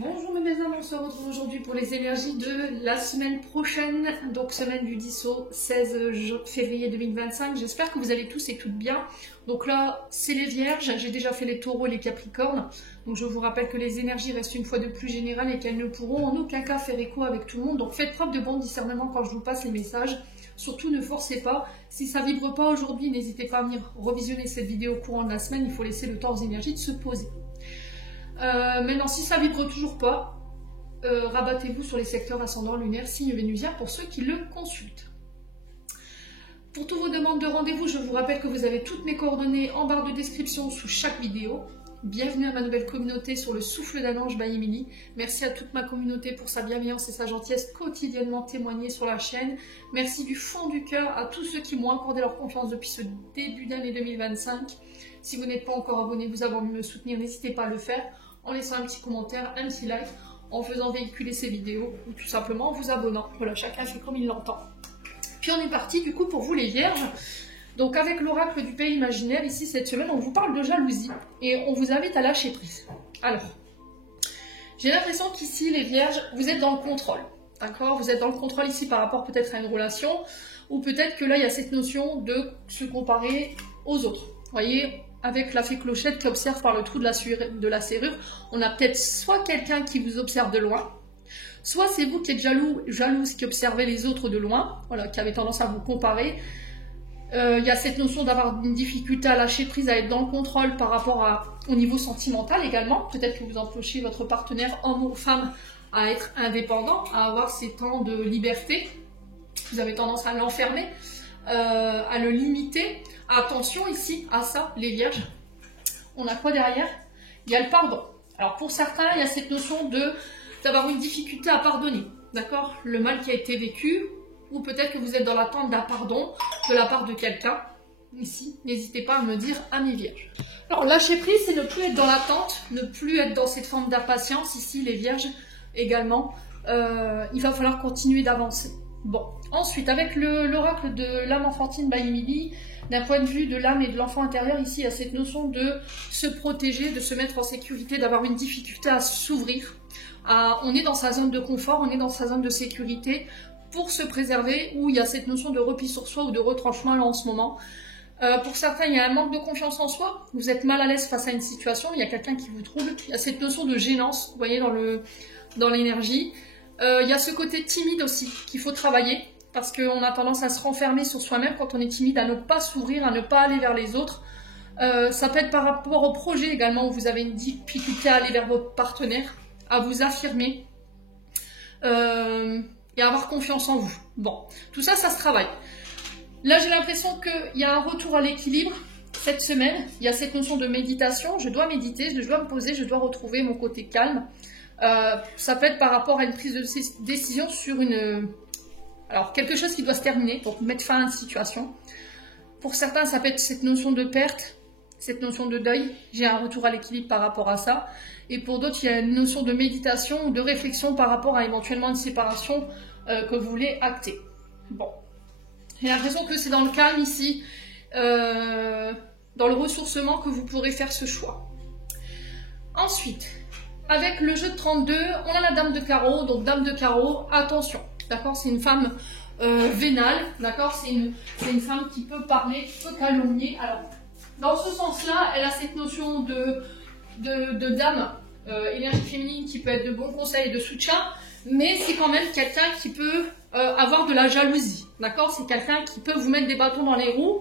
Bonjour mes belles âmes, on se retrouve aujourd'hui pour les énergies de la semaine prochaine, donc semaine du 10 au 16 février 2025. J'espère que vous allez tous et toutes bien. Donc là, c'est les vierges, j'ai déjà fait les taureaux et les capricornes. Donc je vous rappelle que les énergies restent une fois de plus générales et qu'elles ne pourront en aucun cas faire écho avec tout le monde. Donc faites preuve de bon discernement quand je vous passe les messages. Surtout ne forcez pas. Si ça vibre pas aujourd'hui, n'hésitez pas à venir revisionner cette vidéo au courant de la semaine. Il faut laisser le temps aux énergies de se poser. Maintenant, si ça vibre toujours pas, rabattez-vous sur les secteurs ascendant lunaire, signe vénusien pour ceux qui le consultent. Pour toutes vos demandes de rendez-vous, je vous rappelle que vous avez toutes mes coordonnées en barre de description sous chaque vidéo. Bienvenue à ma nouvelle communauté sur le souffle d'un ange by Emily. Merci à toute ma communauté pour sa bienveillance et sa gentillesse quotidiennement témoignée sur la chaîne. Merci du fond du cœur à tous ceux qui m'ont accordé leur confiance depuis ce début d'année 2025. Si vous n'êtes pas encore abonné, vous avez envie de me soutenir, n'hésitez pas à le faire en laissant un petit commentaire, un petit like, en faisant véhiculer ces vidéos ou tout simplement en vous abonnant. Voilà, chacun fait comme il l'entend. Puis on est parti du coup pour vous les vierges. Donc avec l'oracle du pays imaginaire, ici cette semaine, on vous parle de jalousie et on vous invite à lâcher prise. Alors, j'ai l'impression qu'ici les vierges, vous êtes dans le contrôle. D'accord? Vous êtes dans le contrôle ici par rapport peut-être à une relation ou peut-être que là il y a cette notion de se comparer aux autres. Vous voyez, avec la fée clochette qui observe par le trou de la serrure, on a peut-être soit quelqu'un qui vous observe de loin, soit c'est vous qui êtes jalouse, qui observez les autres de loin, voilà, qui avez tendance à vous comparer. Il y a cette notion d'avoir une difficulté à lâcher prise, à être dans le contrôle par rapport au niveau sentimental également. Peut-être que vous empêchez votre partenaire, homme ou femme, à être indépendant, à avoir ces temps de liberté. Vous avez tendance à l'enfermer, à le limiter. Attention ici à ça, les vierges. On a quoi derrière? Il y a le pardon. Alors pour certains, il y a cette notion d'avoir une difficulté à pardonner. D'accord? Le mal qui a été vécu, ou peut-être que vous êtes dans l'attente d'un pardon de la part de quelqu'un. Ici, n'hésitez pas à me dire à mes vierges. Alors lâcher prise, c'est ne plus être dans l'attente, ne plus être dans cette forme d'impatience. Ici, les vierges également, il va falloir continuer d'avancer. Bon, ensuite, avec l'oracle de l'âme enfantine by Emily, d'un point de vue de l'âme et de l'enfant intérieur, ici, il y a cette notion de se protéger, de se mettre en sécurité, d'avoir une difficulté à s'ouvrir. On est dans sa zone de confort, on est dans sa zone de sécurité pour se préserver, où il y a cette notion de repli sur soi ou de retranchement là en ce moment. Pour certains, il y a un manque de confiance en soi, vous êtes mal à l'aise face à une situation, il y a quelqu'un qui vous trouble, il y a cette notion de gênance, vous voyez, dans l'énergie. Il y a ce côté timide aussi qu'il faut travailler, parce qu'on a tendance à se renfermer sur soi-même quand on est timide, à ne pas s'ouvrir, à ne pas aller vers les autres. Ça peut être par rapport au projet également, où vous avez une difficulté à aller vers votre partenaire, à vous affirmer et à avoir confiance en vous. Bon, tout ça, ça se travaille. Là, j'ai l'impression qu'il y a un retour à l'équilibre cette semaine. Il y a cette notion de méditation. Je dois méditer, je dois me poser, je dois retrouver mon côté calme. Ça peut être par rapport à une prise de décision sur alors quelque chose qui doit se terminer, donc mettre fin à une situation. Pour certains, ça peut être cette notion de perte, cette notion de deuil. J'ai un retour à l'équilibre par rapport à ça. Et pour d'autres, il y a une notion de méditation ou de réflexion par rapport à éventuellement une séparation que vous voulez acter. Bon, j'ai l'impression que c'est dans le calme ici, dans le ressourcement que vous pourrez faire ce choix. Ensuite, avec le jeu de 32, on a la dame de carreau. Donc dame de carreau, attention, d'accord, c'est une femme vénale, d'accord, c'est une femme qui peut parler, qui peut calomnier. Alors, dans ce sens-là, elle a cette notion de dame, énergie féminine qui peut être de bons conseils et de soutien, mais c'est quand même quelqu'un qui peut avoir de la jalousie, d'accord, c'est quelqu'un qui peut vous mettre des bâtons dans les roues.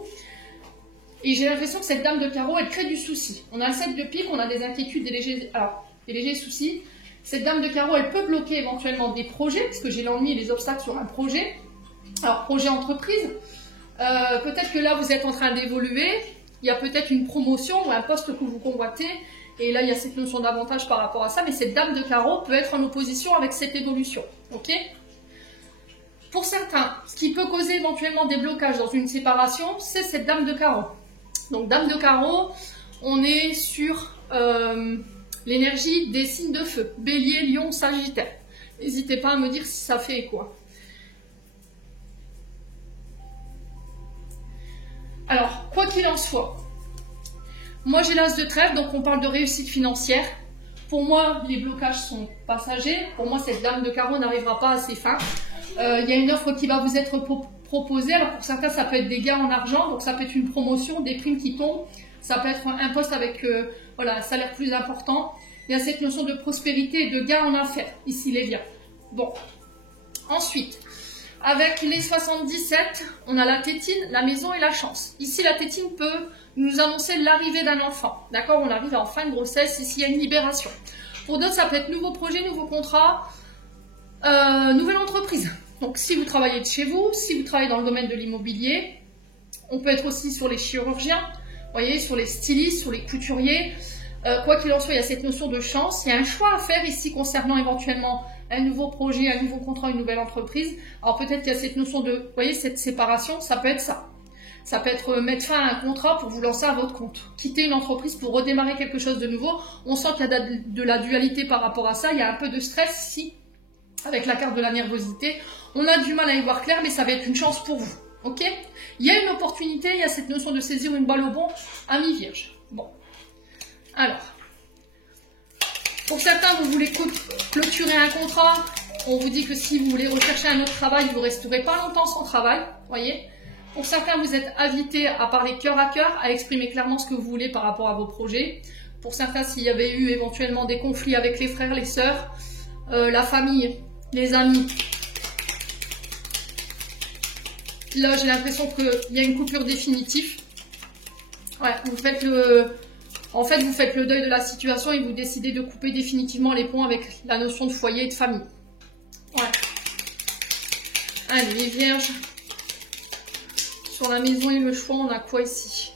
Et j'ai l'impression que cette dame de carreau, elle crée du souci. On a le 7 de pique, on a des inquiétudes, des légers soucis. Cette dame de carreau, elle peut bloquer éventuellement des projets, parce que j'ai l'ennui et les obstacles sur un projet. Alors, projet entreprise, peut-être que là, vous êtes en train d'évoluer, il y a peut-être une promotion ou un poste que vous convoitez, et là, il y a cette notion d'avantage par rapport à ça, mais cette dame de carreau peut être en opposition avec cette évolution, ok? Pour certains, ce qui peut causer éventuellement des blocages dans une séparation, c'est cette dame de carreau. Donc, dame de carreau, on est sur l'énergie des signes de feu, Bélier, Lion, Sagittaire. N'hésitez pas à me dire si ça fait quoi. Alors, quoi qu'il en soit, moi j'ai l'as de trèfle, donc on parle de réussite financière. Pour moi, les blocages sont passagers. Pour moi, cette dame de carreau n'arrivera pas à ses fins. Il y a une offre qui va vous être proposée. Alors pour certains, ça peut être des gains en argent, donc ça peut être une promotion, des primes qui tombent. Ça peut être un poste avec voilà, un salaire plus important. Il y a cette notion de prospérité et de gain en affaires, ici les Vierges. Bon, ensuite, avec les 77, on a la tétine, la maison et la chance. Ici, la tétine peut nous annoncer l'arrivée d'un enfant. D'accord, on arrive en fin de grossesse, ici il y a une libération. Pour d'autres, ça peut être nouveau projet, nouveau contrat, nouvelle entreprise. Donc si vous travaillez de chez vous, si vous travaillez dans le domaine de l'immobilier, on peut être aussi sur les chirurgiens, vous voyez, sur les stylistes, sur les couturiers. Quoi qu'il en soit, il y a cette notion de chance. Il y a un choix à faire ici concernant éventuellement un nouveau projet, un nouveau contrat, une nouvelle entreprise. Alors peut-être qu'il y a cette notion de, vous voyez, cette séparation, ça peut être ça. Ça peut être mettre fin à un contrat pour vous lancer à votre compte. Quitter une entreprise pour redémarrer quelque chose de nouveau. On sent qu'il y a de la dualité par rapport à ça. Il y a un peu de stress ici, avec la carte de la nervosité. On a du mal à y voir clair, mais ça va être une chance pour vous. Ok? Il y a une opportunité, il y a cette notion de saisir une balle au bon, ami Vierge. Bon. Alors, pour certains, vous voulez clôturer un contrat. On vous dit que si vous voulez rechercher un autre travail, vous ne resterez pas longtemps sans travail. Voyez. Pour certains, vous êtes invités à parler cœur à cœur, à exprimer clairement ce que vous voulez par rapport à vos projets. Pour certains, s'il y avait eu éventuellement des conflits avec les frères, les sœurs, la famille, les amis. Là, j'ai l'impression qu'il y a une coupure définitive. Ouais, en fait, vous faites le deuil de la situation et vous décidez de couper définitivement les ponts avec la notion de foyer et de famille. Ouais. Allez, les Vierges. Sur la maison et le choix, on a quoi ici?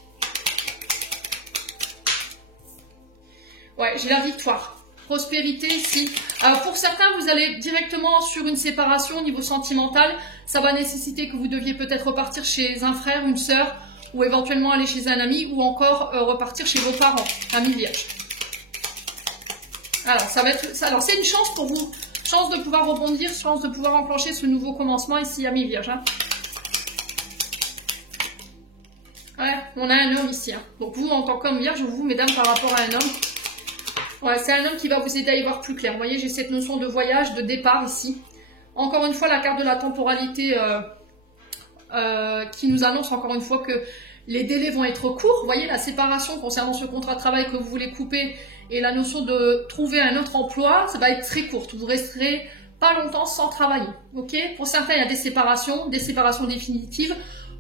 Ouais, j'ai la victoire. Prospérité ici. Alors pour certains, vous allez directement sur une séparation au niveau sentimental. Ça va nécessiter que vous deviez peut-être repartir chez un frère, une sœur, ou éventuellement aller chez un ami, ou encore repartir chez vos parents, amis Vierge. Alors, ça va être, alors c'est une chance pour vous. Chance de pouvoir rebondir, chance de pouvoir enclencher ce nouveau commencement ici, amis Vierge. Hein. Ouais, on a un homme ici. Hein. Donc vous, en tant qu'homme Vierge, vous, mesdames, par rapport à un homme, ouais, c'est un homme qui va vous aider à y voir plus clair. Vous voyez, j'ai cette notion de voyage, de départ ici. Encore une fois, la carte de la temporalité qui nous annonce encore une fois que les délais vont être courts. Vous voyez, la séparation concernant ce contrat de travail que vous voulez couper et la notion de trouver un autre emploi, ça va être très courte. Vous resterez pas longtemps sans travailler. Ok? Pour certains, il y a des séparations définitives.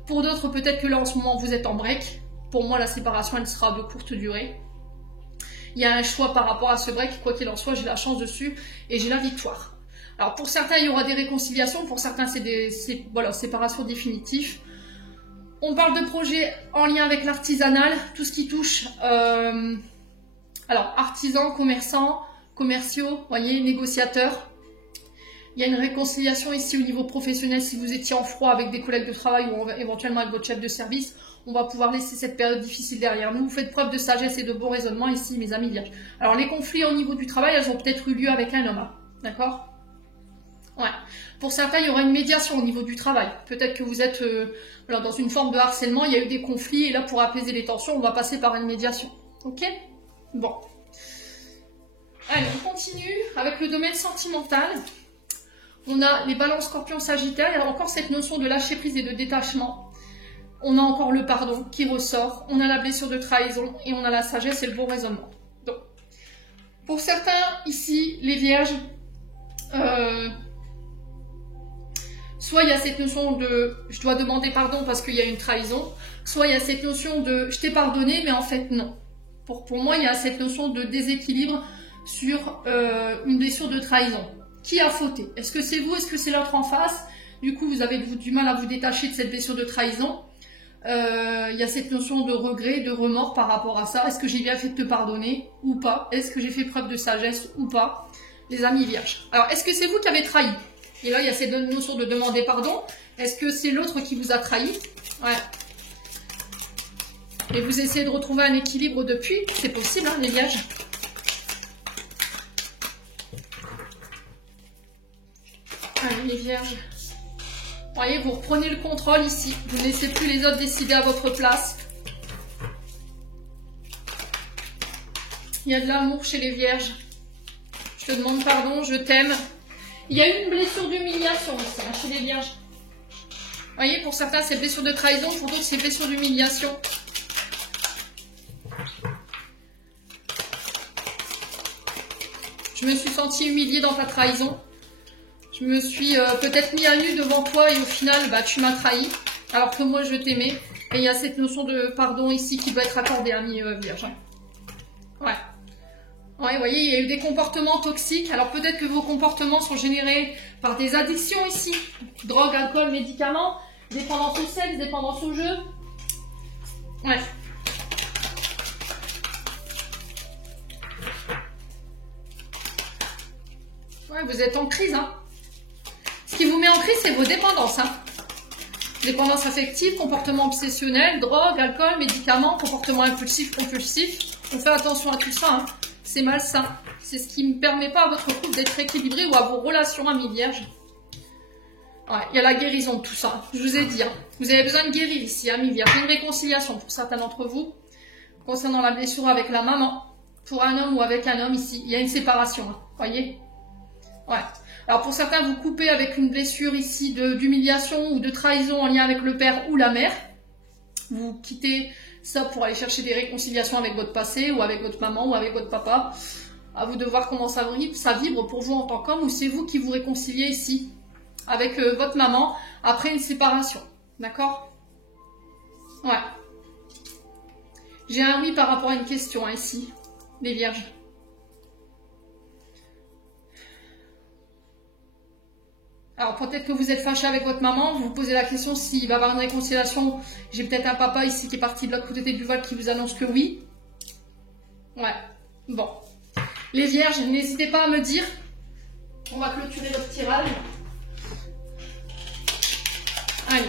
Pour d'autres, peut-être que là, en ce moment, vous êtes en break. Pour moi, la séparation, elle sera de courte durée. Il y a un choix par rapport à ce break. Quoi qu'il en soit, j'ai la chance dessus et j'ai la victoire. Alors, pour certains, il y aura des réconciliations. Pour certains, c'est des voilà, séparations définitives. On parle de projets en lien avec l'artisanal. Tout ce qui touche... alors, artisans, commerçants, commerciaux, voyez, négociateurs. Il y a une réconciliation ici au niveau professionnel. Si vous étiez en froid avec des collègues de travail ou éventuellement avec votre chef de service, on va pouvoir laisser cette période difficile derrière nous. Vous faites preuve de sagesse et de bon raisonnement ici, mes amis Vierges. Alors, les conflits au niveau du travail, elles ont peut-être eu lieu avec un homme. Hein. D'accord? Ouais. Pour certains, il y aura une médiation au niveau du travail. Peut-être que vous êtes voilà, dans une forme de harcèlement, il y a eu des conflits, et là, pour apaiser les tensions, on va passer par une médiation. Ok? Bon. Allez, on continue avec le domaine sentimental. On a les balances scorpions sagittaires, il y a encore cette notion de lâcher prise et de détachement. On a encore le pardon qui ressort, on a la blessure de trahison et on a la sagesse et le bon raisonnement. Donc, pour certains, ici, les vierges, soit il y a cette notion de je dois demander pardon parce qu'il y a une trahison, soit il y a cette notion de je t'ai pardonné mais en fait non. Pour moi, il y a cette notion de déséquilibre sur une blessure de trahison. Qui a fauté? Est-ce que c'est vous? Est-ce que c'est l'autre en face? Du coup, vous avez du mal à vous détacher de cette blessure de trahison. Il y a cette notion de regret, de remords par rapport à ça. Est-ce que j'ai bien fait de te pardonner ou pas? Est-ce que j'ai fait preuve de sagesse ou pas? Les amis vierges. Alors, est-ce que c'est vous qui avez trahi? Et là, il y a cette notion de demander pardon. Est-ce que c'est l'autre qui vous a trahi? Ouais. Et vous essayez de retrouver un équilibre depuis? C'est possible, hein, les vierges? Allez, les vierges. Vous voyez, vous reprenez le contrôle ici. Vous ne laissez plus les autres décider à votre place. Il y a de l'amour chez les vierges. te demande pardon, je t'aime. Il y a eu une blessure d'humiliation aussi, hein, chez les vierges. Vous voyez, pour certains, c'est blessure de trahison, pour d'autres, c'est blessure d'humiliation. Je me suis sentie humiliée dans ta trahison. Je me suis peut-être mis à nu devant toi et au final, bah, tu m'as trahi. Alors que moi, je t'aimais. Et il y a cette notion de pardon ici qui doit être accordée, amis vierges. Ouais. Ouais, vous voyez, il y a eu des comportements toxiques. Alors peut-être que vos comportements sont générés par des addictions ici. Drogue, alcool, médicaments. Dépendance au sexe, dépendance au jeu. Ouais. Ouais, vous êtes en crise, hein. Ce qui vous met en crise, c'est vos dépendances, hein. Dépendance affective, comportement obsessionnel, drogue, alcool, médicaments, comportement impulsif, compulsif. On fait attention à tout ça, hein. C'est malsain. C'est ce qui ne permet pas à votre couple d'être équilibré ou à vos relations amis vierges. Ouais, il y a la guérison de tout ça. Je vous ai dit, hein. Vous avez besoin de guérir ici, amis vierges. Une réconciliation pour certains d'entre vous. Concernant la blessure avec la maman. Pour un homme ou avec un homme ici, il y a une séparation, hein. Voyez ? Ouais. Alors pour certains, vous coupez avec une blessure ici d'humiliation ou de trahison en lien avec le père ou la mère. Vous quittez ça pour aller chercher des réconciliations avec votre passé ou avec votre maman ou avec votre papa. À vous de voir comment ça vibre pour vous en tant qu'homme ou c'est vous qui vous réconciliez ici avec votre maman après une séparation. D'accord? Ouais. J'ai un oui par rapport à une question, hein, ici, les vierges. Alors peut-être que vous êtes fâché avec votre maman, vous vous posez la question s'il va y avoir une réconciliation. J'ai peut-être un papa ici qui est parti de l'autre côté du voile qui vous annonce que oui. Ouais, bon. Les vierges, n'hésitez pas à me dire. On va clôturer notre tirage. Allez.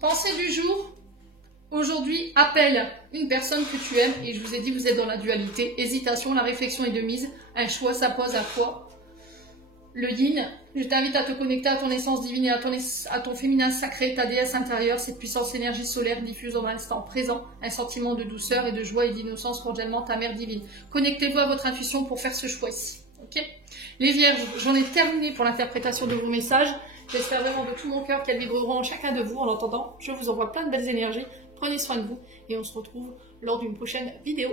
Pensée du jour. Aujourd'hui, appelle une personne que tu aimes. Et je vous ai dit, vous êtes dans la dualité. Hésitation, la réflexion est de mise. Un choix s'impose à toi. Le yin, je t'invite à te connecter à ton essence divine et à ton féminin sacré, ta déesse intérieure, cette puissance énergie solaire diffuse dans l'instant présent, un sentiment de douceur et de joie et d'innocence cordialement ta mère divine. Connectez-vous à votre intuition pour faire ce choix ici. Ok ? Les vierges, j'en ai terminé pour l'interprétation de vos messages. J'espère vraiment de tout mon cœur qu'elles vibreront en chacun de vous. En attendant, je vous envoie plein de belles énergies. Prenez soin de vous et on se retrouve lors d'une prochaine vidéo.